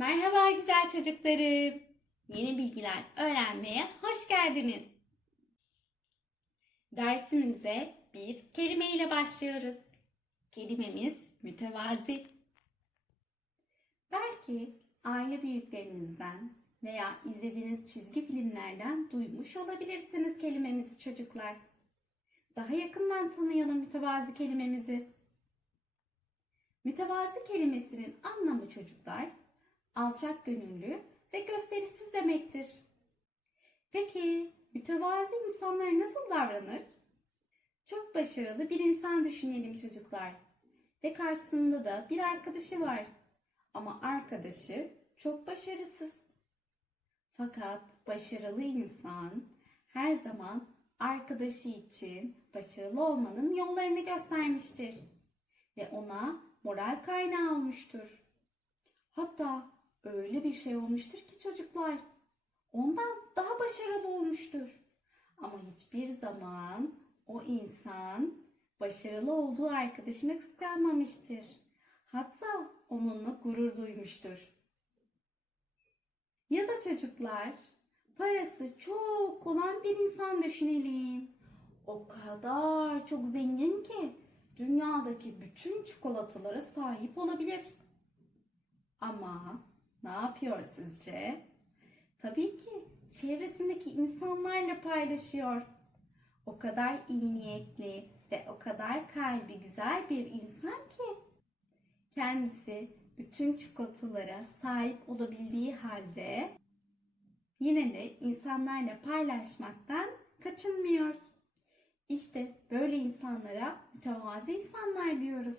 Merhaba güzel çocuklarım. Yeni bilgiler öğrenmeye hoş geldiniz. Dersimize bir kelime ile başlıyoruz. Kelimemiz mütevazi. Belki aile büyüklerinizden veya izlediğiniz çizgi filmlerden duymuş olabilirsiniz kelimemizi çocuklar. Daha yakından tanıyalım mütevazi kelimemizi. Mütevazi kelimesinin anlamı çocuklar alçak gönüllü ve gösterişsiz demektir. Peki mütevazi insanlar nasıl davranır? Çok başarılı bir insan düşünelim çocuklar. Ve karşısında da bir arkadaşı var. Ama arkadaşı çok başarısız. Fakat başarılı insan her zaman arkadaşı için başarılı olmanın yollarını göstermiştir ve ona moral kaynağı olmuştur. Hatta öyle bir şey olmuştur ki çocuklar ondan daha başarılı olmuştur. Ama hiçbir zaman o insan başarılı olduğu arkadaşını kıskanmamıştır. Hatta onunla gurur duymuştur. Ya da çocuklar parası çok olan bir insan düşünelim. O kadar çok zengin ki dünyadaki bütün çikolatalara sahip olabilir. Ama ne yapıyor sizce? Tabii ki çevresindeki insanlarla paylaşıyor. O kadar iyi niyetli ve o kadar kalbi güzel bir insan ki kendisi bütün çikolatalara sahip olabildiği halde yine de insanlarla paylaşmaktan kaçınmıyor. İşte böyle insanlara mütevazi insanlar diyoruz.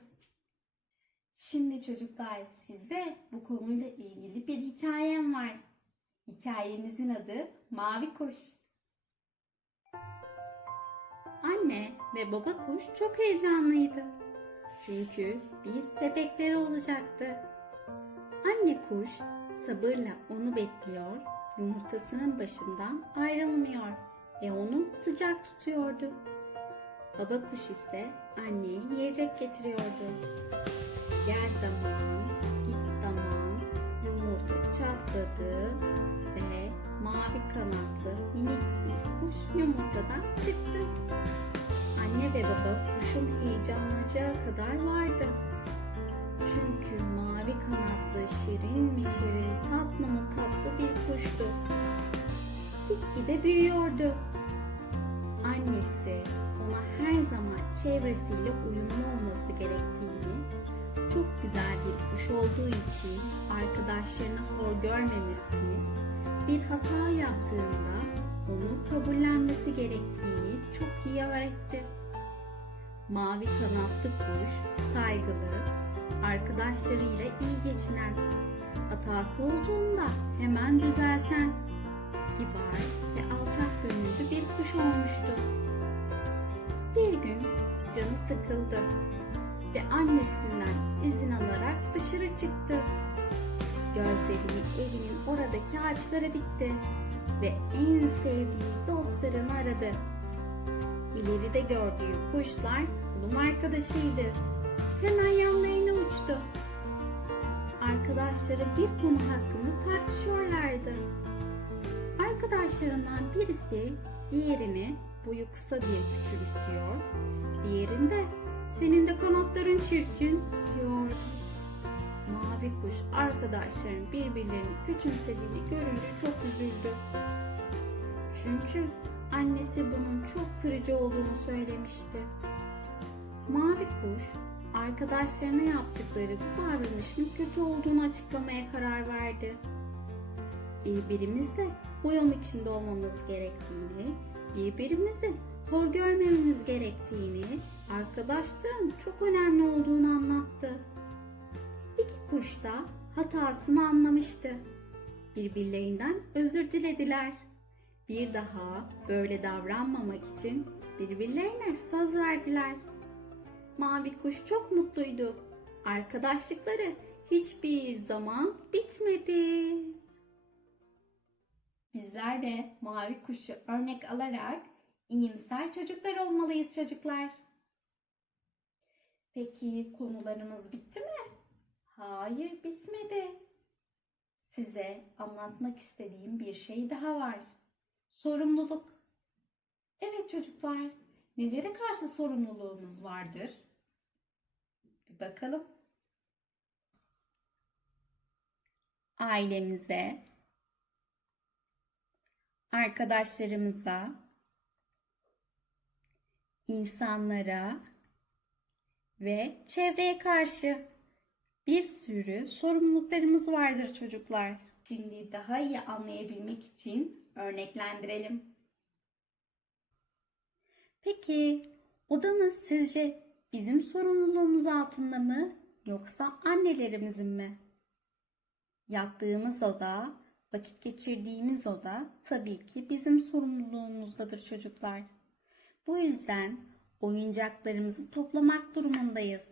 Şimdi çocuklar size bu konuyla ilgili bir hikayem var. Hikayemizin adı Mavi Kuş. Anne ve baba kuş çok heyecanlıydı. Çünkü bir bebekleri olacaktı. Anne kuş sabırla onu bekliyor, yumurtasının başından ayrılmıyor ve onu sıcak tutuyordu. Baba kuş ise anneye yiyecek getiriyordu. Gel zaman, git zaman, yumurta çatladı ve mavi kanatlı minik bir kuş yumurtadan çıktı. Anne ve baba kuşun heyecanlanacağı kadar vardı. Çünkü mavi kanatlı şirin mi şirin, tatlı mı tatlı bir kuştu. Gitgide büyüyordu. Annesi ona her zaman çevresiyle uyumlu olması gerektiğini, çok güzel bir kuş olduğu için arkadaşlarını hor görmemesini, bir hata yaptığında onu kabullenmesi gerektiğini çok iyi öğretti. Mavi kanatlı kuş saygılı, arkadaşlarıyla iyi geçinen, hatası olduğunda hemen düzelten, kibar ve alçak gönüllü bir kuş olmuştu. Bir gün canı sıkıldı ve annesinden izin alarak dışarı çıktı. Gözlerini evinin oradaki ağaçlara dikti ve en sevdiği dostlarını aradı. İleride gördüğü kuşlar onun arkadaşıydı. Hemen yanlarına uçtu. Arkadaşları bir konu hakkında tartışıyorlardı. Arkadaşlarından birisi diğerini boyu kısa diye küçümsüyor. Diğerinde senin de kanatların çirkin diyordu. Mavi kuş arkadaşların birbirlerini küçümsediğini görünce çok üzüldü. Çünkü annesi bunun çok kırıcı olduğunu söylemişti. Mavi kuş arkadaşlarına yaptıkları bu davranışın kötü olduğunu açıklamaya karar verdi. Birbirimizle uyum içinde olmamız gerektiğini, birbirimizi hor görmememiz gerektiğini, arkadaşlığın çok önemli olduğunu anlattı. İki kuş da hatasını anlamıştı. Birbirlerinden özür dilediler. Bir daha böyle davranmamak için birbirlerine söz verdiler. Mavi kuş çok mutluydu. Arkadaşlıkları hiçbir zaman bitmedi. Bizler de mavi kuşu örnek alarak iyimser çocuklar olmalıyız çocuklar. Peki konularımız bitti mi? Hayır bitmedi. size anlatmak istediğim bir şey daha var. Sorumluluk. Evet çocuklar, nelere karşı sorumluluğumuz vardır? Bir bakalım. Ailemize, arkadaşlarımıza, insanlara ve çevreye karşı bir sürü sorumluluklarımız vardır çocuklar. Şimdi daha iyi anlayabilmek için örneklendirelim. Peki odamız sizce bizim sorumluluğumuz altında mı yoksa annelerimizin mi? Yattığımız oda, vakit geçirdiğimiz oda tabii ki bizim sorumluluğumuzdadır çocuklar. Bu yüzden oyuncaklarımızı toplamak durumundayız.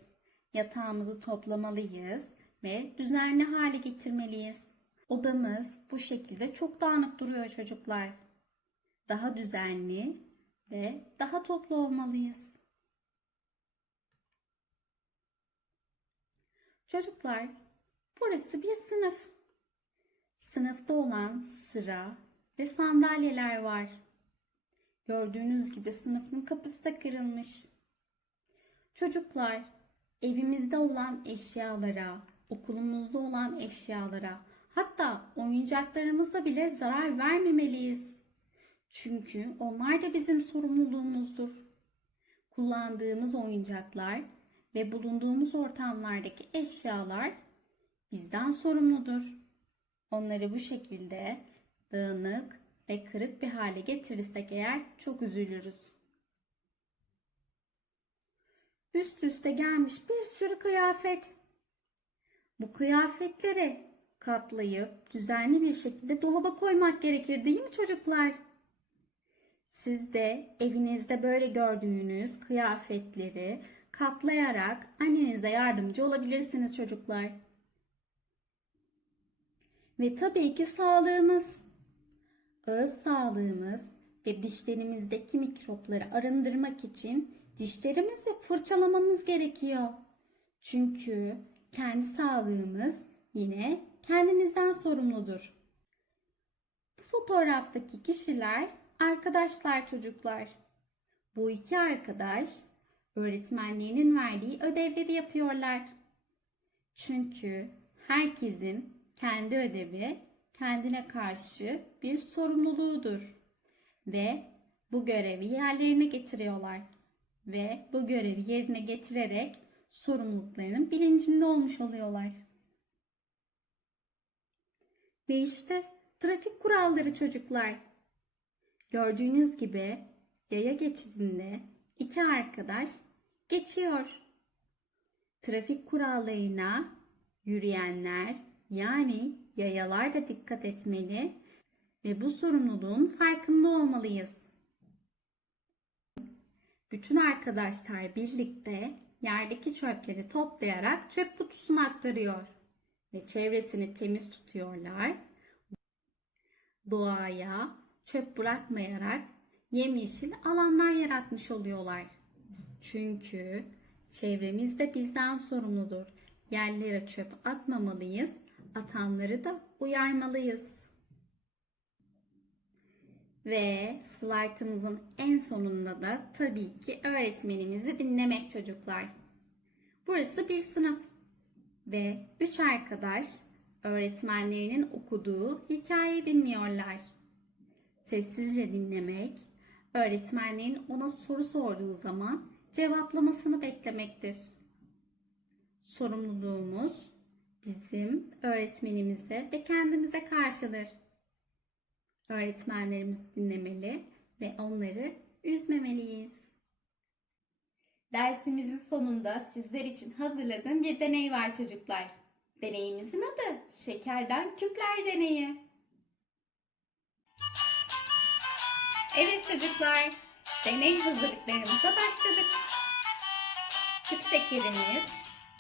Yatağımızı toplamalıyız ve düzenli hale getirmeliyiz. Odamız bu şekilde çok dağınık duruyor çocuklar. Daha düzenli ve daha toplu olmalıyız. Çocuklar, burası bir sınıf. Sınıfta olan sıra ve sandalyeler var. Gördüğünüz gibi sınıfın kapısı da kırılmış. Çocuklar, evimizde olan eşyalara, okulumuzda olan eşyalara, hatta oyuncaklarımıza bile zarar vermemeliyiz. Çünkü onlar da bizim sorumluluğumuzdur. Kullandığımız oyuncaklar ve bulunduğumuz ortamlardaki eşyalar bizden sorumludur. Onları bu şekilde dağınık ve kırık bir hale getirirsek eğer çok üzülürüz. Üst üste gelmiş bir sürü kıyafet. Bu kıyafetleri katlayıp düzenli bir şekilde dolaba koymak gerekir değil mi çocuklar? Siz de evinizde böyle gördüğünüz kıyafetleri katlayarak annenize yardımcı olabilirsiniz çocuklar. Ve tabii ki sağlığımız. Ağız sağlığımız ve dişlerimizdeki mikropları arındırmak için dişlerimizi fırçalamamız gerekiyor. Çünkü kendi sağlığımız yine kendimizden sorumludur. Bu fotoğraftaki kişiler arkadaşlar çocuklar. Bu iki arkadaş öğretmenlerinin verdiği ödevleri yapıyorlar. Çünkü herkesin kendi ödevi kendine karşı bir sorumluluğudur ve bu görevi yerlerine getiriyorlar ve bu görevi yerine getirerek sorumluluklarının bilincinde olmuş oluyorlar. Ve işte trafik kuralları çocuklar. Gördüğünüz gibi yaya geçidinde iki arkadaş geçiyor. Trafik kurallarına yürüyenler yani yayalar da dikkat etmeli ve bu sorumluluğun farkında olmalıyız. Bütün arkadaşlar birlikte yerdeki çöpleri toplayarak çöp kutusuna aktarıyor ve çevresini temiz tutuyorlar. Doğaya çöp bırakmayarak yemyeşil alanlar yaratmış oluyorlar. Çünkü çevremiz de bizden sorumludur. Yerlere çöp atmamalıyız, atanları da uyarmalıyız. Ve slaytımızın en sonunda da tabii ki öğretmenimizi dinlemek çocuklar. Burası bir sınıf ve üç arkadaş öğretmenlerinin okuduğu hikayeyi dinliyorlar. Sessizce dinlemek, öğretmenlerin ona soru sorduğu zaman cevaplamasını beklemektir. Sorumluluğumuz bizim öğretmenimize ve kendimize karşıdır. Öğretmenlerimizi dinlemeli ve onları üzmemeliyiz. Dersimizin sonunda sizler için hazırladığım bir deney var çocuklar. Deneyimizin adı şekerden küpler deneyi. Evet çocuklar, deney hazırlıklarımıza başladık. Küp şekerimiz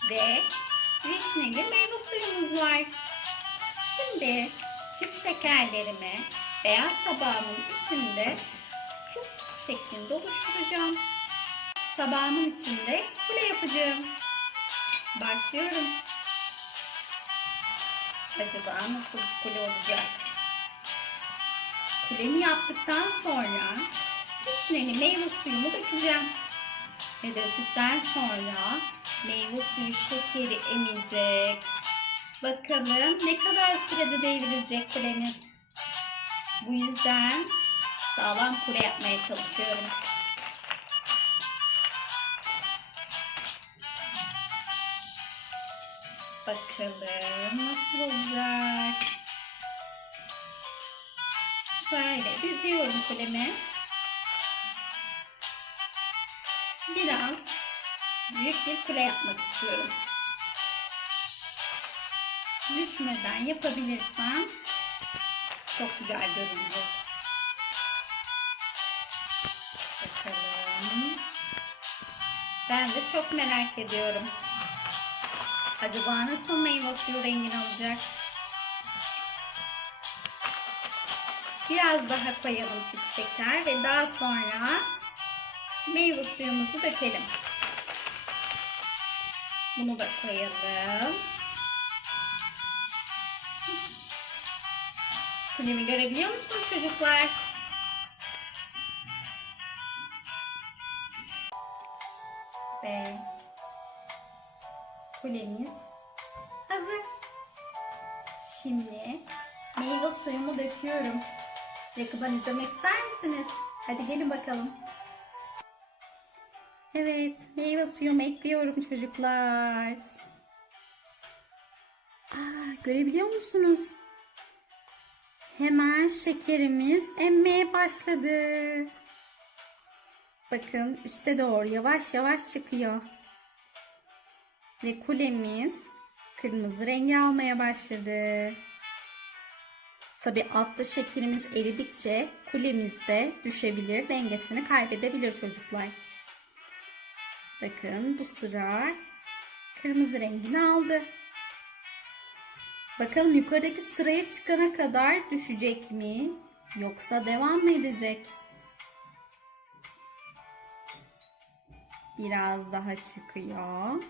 ve vişneli meyve suyumuz var. Şimdi küp şekerlerimi beyaz tabağımın içinde küp şeklinde oluşturacağım. Tabağımın içinde kule yapacağım. Başlıyorum. Acaba nasıl bir kule olacak? Kulemi yaptıktan sonra vişneli meyve suyumu dökeceğim. Ve döktükten sonra meyve suyu şekeri emecek. Bakalım ne kadar sürede devrilecek kulemiz. Bu yüzden sağlam kule yapmaya çalışıyorum. Bakalım nasıl olacak. Şöyle diziyorum kulemi. Biraz büyük bir kule yapmak istiyorum. Düşmeden yapabilirsem çok güzel görünecek. Bakalım. Ben de çok merak ediyorum. Acaba nasıl meyve suyu rengini alacak? Biraz daha koyalım küp şeker ve daha sonra meyve suyumuzu dökelim. Bunu da koyalım. Kulemi görebiliyor musunuz çocuklar? Ve kulemiz hazır. Şimdi meyve suyumu döküyorum. Yakından izlemek ister misiniz? Hadi gelin bakalım. Evet, meyve suyumu ekliyorum çocuklar. Aa, görebiliyor musunuz? Hemen şekerimiz emmeye başladı. Bakın üste doğru yavaş yavaş çıkıyor. Ve kulemiz kırmızı rengi almaya başladı. Tabi altta şekerimiz eridikçe kulemiz de düşebilir, dengesini kaybedebilir çocuklar. Bakın bu sıra kırmızı rengini aldı. Bakalım yukarıdaki sıraya çıkana kadar düşecek mi? Yoksa devam mı edecek? Biraz daha çıkıyor.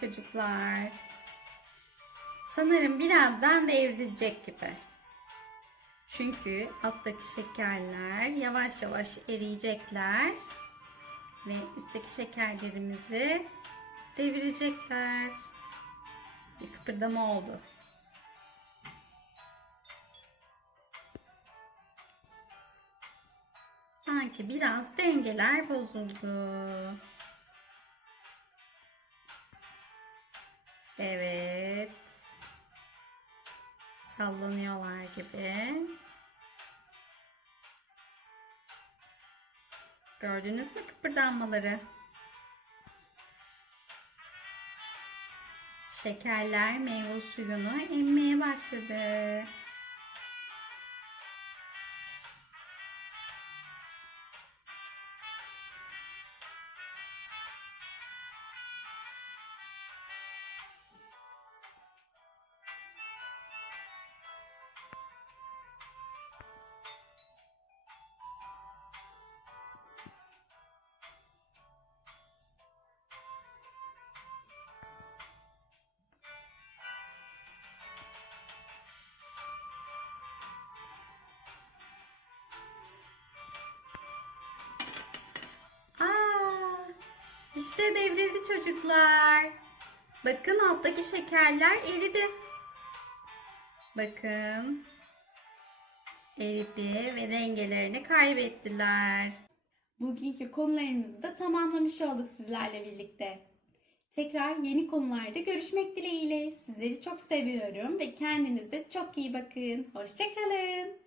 Çocuklar. Sanırım birazdan devrilecek gibi. Çünkü alttaki şekerler yavaş yavaş eriyecekler. Ve üstteki şekerlerimizi devirecekler. Bir kıpırdama oldu. Sanki biraz dengeler bozuldu. Evet. Sallanıyorlar gibi. Gördünüz mü kıpırdanmaları? Şekerler meyve suyunu emmeye başladı. İşte devrildi çocuklar. Bakın alttaki şekerler eridi. Bakın. Eridi ve dengelerini kaybettiler. Bugünkü konularımızı da tamamlamış olduk sizlerle birlikte. Tekrar yeni konularda görüşmek dileğiyle. Sizleri çok seviyorum ve kendinize çok iyi bakın. Hoşçakalın.